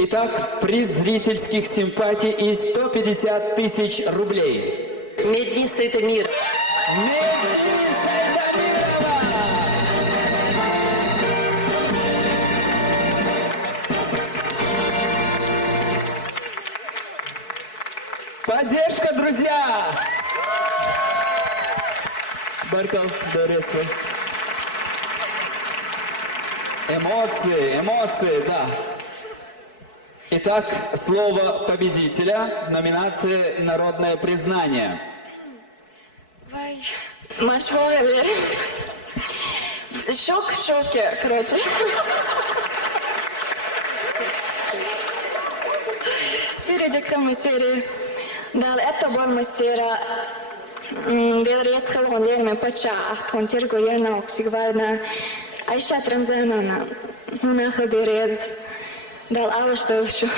Итак, приз зрительских симпатий и 150 тысяч рублей. Медница это мир. Медница Томилова! Поддержка, друзья! Баркал, Борисов. Эмоции, эмоции, да. Итак, слово победителя в номинации «Народное признание». Маш Вогелер. Шок в шоке, короче. Sürece kamaseri dal etta bolmasera del reskalon yerme pacha ahton tergo yerna oksivarna Ayşat Ramzanana. Ona haberez dal alıştövçü.